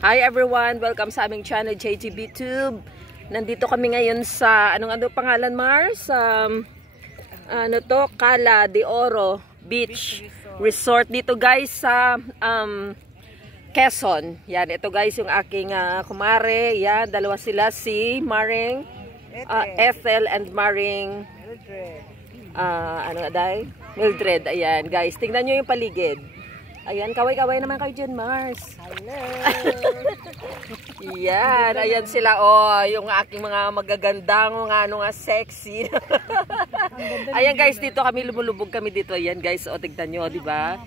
Hi everyone! Welcome sa aming channel, JGB Tube. Nandito kami ngayon sa, anong pangalan, Mars? Cala de Oro Beach Resort. Dito guys sa Quezon. Yan, ito guys yung aking kumare. Yan, dalawa sila, si Maring Ethel and Maring Mildred. Ayan guys, tingnan nyo yung paligid. Ayan, kaway-kaway naman kayo dyan, Mars. Hello! Yan, ayan sila, oh, yung aking mga magagandang, mga sexy. Ayan guys, dito kami, lumulubog kami dito. Ayan guys, oh, tignan nyo, di ba?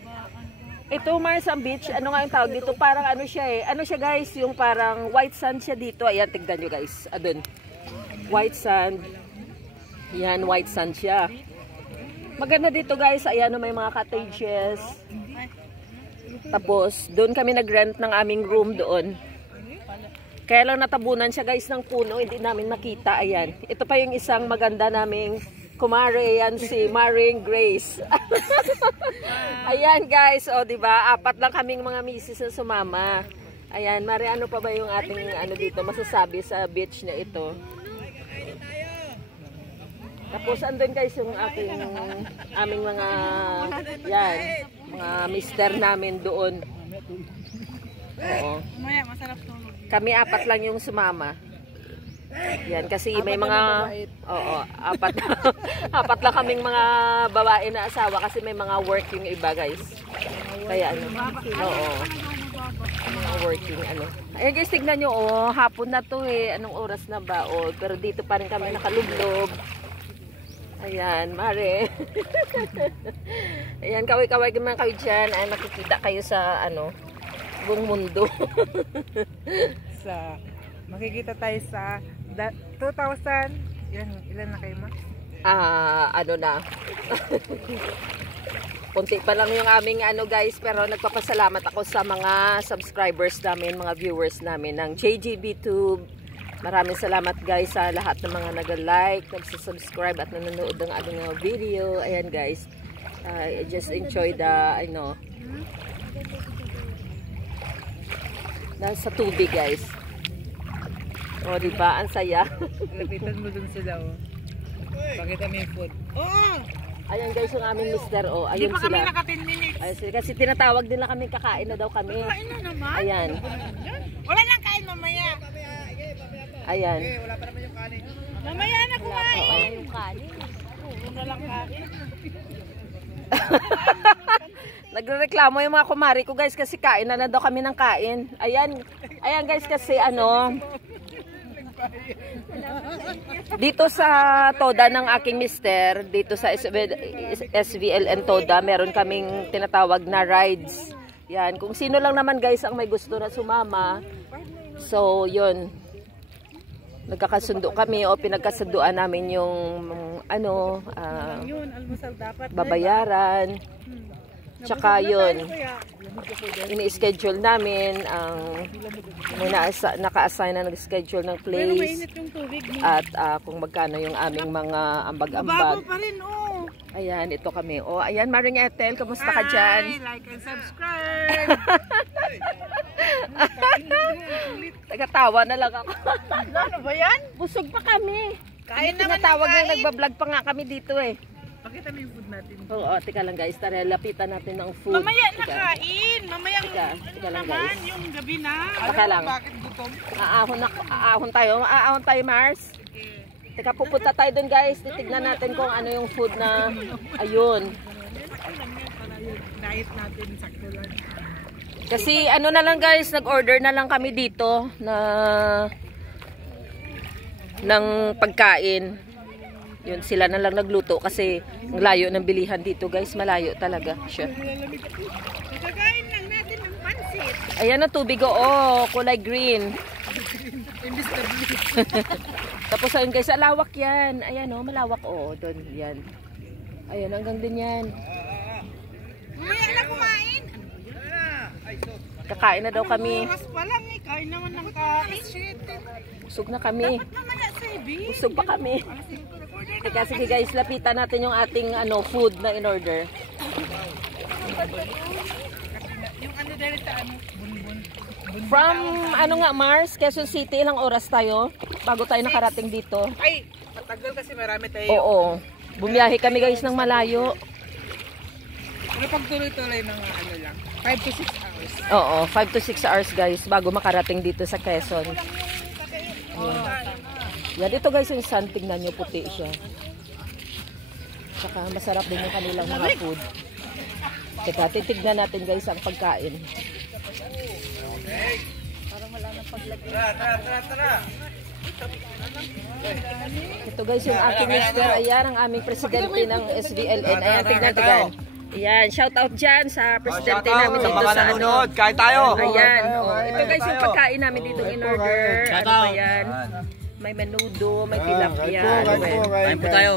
Ito, Mars, ang beach, ano nga yung tawag dito? Parang ano siya eh. Ano siya guys, yung parang white sand siya dito. Ayan, tignan nyo guys. Adun. White sand. Yan, white sand siya. Maganda dito guys, ayan, may mga cottages. Tapos, doon kami nag-rent ng aming room doon. Kaya lang natabunan siya guys ng puno, hindi namin makita. Ayan. Ito pa yung isang maganda naming kumare, ayan si Maring Grace. Ayan guys, o diba, apat lang kaming mga misis na sumama. Ayan, Mari, ano pa ba yung ating dito masasabi sa beach na ito? Tapos andun guys yung aming mga yan, mga mister namin doon. Oo. Kami apat lang yung sumama. Yan kasi may mga apat lang kaming mga babae na asawa kasi may mga work yung iba guys. Kaya mga working Ayan guys, tignan nyo, hapon na to eh. Anong oras na ba? Pero dito pa rin kami nakalublob. Ayan, Mare. Ayan, kaway-kaway naman kayo dyan. Ay, makikita kayo sa, buong mundo. Makikita tayo sa 2,000. Ilan na kayo, ma? Punti pa lang yung aming guys, pero nagpapasalamat ako sa mga subscribers namin, mga viewers namin ng JGB Tube. Maraming salamat guys sa lahat ng mga nag-like, nag-subscribe at nanonood ng ating video. Ayan guys, I just enjoy the, nasa tubig guys. O diba, ang saya. Lapitan mo dun sila, Pakita mo yung food. Ayan guys, yung aming mister, ayun sila. Hindi pa sila. kami naka 10 minutes. Ayun, kasi tinatawag din na kami, kakain na daw kami. Kakain na naman? Ayan. Wala lang kain mamaya. Ayan. Wala pa naman yung kanin. Mamaya na kumain. Wala yung kanin. Wala lang kain. Nagrereklamo yung mga kumari ko guys kasi kain na daw kami ng kain. Ayan. Ayan guys kasi dito sa Toda ng aking mister, dito sa SVLN Toda, meron kaming tinatawag na rides. Yan, kung sino lang naman guys ang may gusto na sumama. So, yun. Nagkakasundo kami o pinagkasunduan namin yung babayaran. Tsaka yun, ini-schedule namin ang naka-assign na nag-schedule ng place at kung magkano yung aming mga ambag-ambag. Ayan, ito kami. Ayan, Maring Ethel, kamusta ka dyan? Like and subscribe! Tagatawa na lang ako. Ano ba yan? Busog pa kami. Kain naman tinatawag na nagbablog pa nga kami dito eh. Pakita mo yung food natin. Oo, tika lang guys. Tara, lapitan natin ng food. Mamaya nakain. Mamaya tika lang naman, guys. yung gabi na. Teka lang. Bakit gutom? Aahon tayo, Mars. Teka, pupunta tayo dun guys. Titignan natin kung ano yung food na, ayun. Diet natin, sakto lang. Kasi na lang guys, nag-order na lang kami dito ng pagkain. Yun, sila na lang nagluto kasi ang layo ng bilihan dito guys, malayo talaga siya. Kakain lang natin ng pansit. Ayan ang tubig, kulay green. Tapos ayun guys, alawak yan. Ayan malawak doon yan. Ayan, hanggang din yan. Mamaya na kumain. Kakain na daw kami. Oras pa lang kain naman ng kain. Busog na kami. Dapat mamaya Sabi. Busog pa kami. Teka, sige guys, lapitan natin yung ating food na in order. Yung dahil sa bunbun. From, ano nga, Mars, Quezon City, ilang oras tayo bago tayo nakarating dito? Ay, matagal kasi marami tayo. Oo. Bumiyahe kami guys ng malayo. Pero pag tuloy-tuloy ng ano lang, 5 to 6 hours. Oo, 5 to 6 hours guys bago makarating dito sa Quezon. Yan, ito guys yung sun, tingnan nyo, puti siya. Saka masarap din yung kanilang mga food. Teka, titignan natin guys ang pagkain. Parang wala nang paglagay. Tara. Ito guys yung aking mister. Ayan ang aming presidente ng SBLN. Ayan, tignan. Ayan, shout out dyan sa presidente namin dito sa nanonood. Kain tayo. Ayan. Ito guys yung pagkain namin dito in order. Ano ba yan? May menudo, may tilapia. Kain po tayo.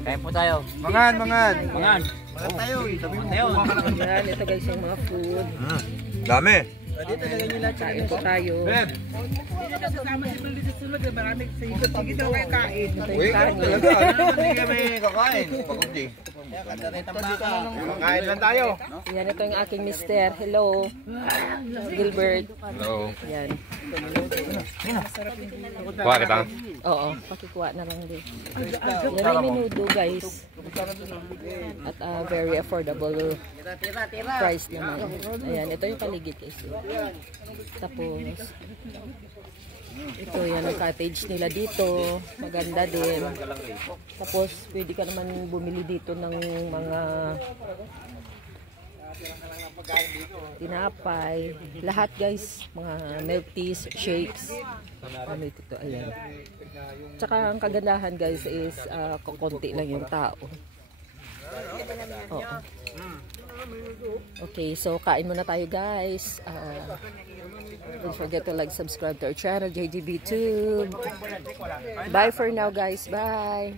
Kain po tayo. Mangan. Mangan tayo. Ayan, ito guys yung mga food. Dami. Kain po tayo. Dito kasama si Mel dito sunod, marami sige daw kayo kain. Ito yung kanin. Hindi kami kakain. Pagkundi. Kain lang tayo. Ayan, ito yung aking mister. Hello. Gilbert. Hello. Ayan. Kuha kita. Oo, pakikuha na lang din. Yan ay menudo guys. At very affordable price naman. Ayan, ito yung paligid guys. Tapos, ito yan ang cottage nila dito. Maganda din. Tapos, pwede ka naman bumili dito ng mga tinapay. Lahat guys, mga milk teas, shakes. Ano ito, ayan. Tsaka ang kagandahan guys is kukunti lang yung tao. Oo. Okay, so kain muna tayo guys. Don't forget to like, subscribe to our channel, JGB Tube. Bye for now guys. Bye.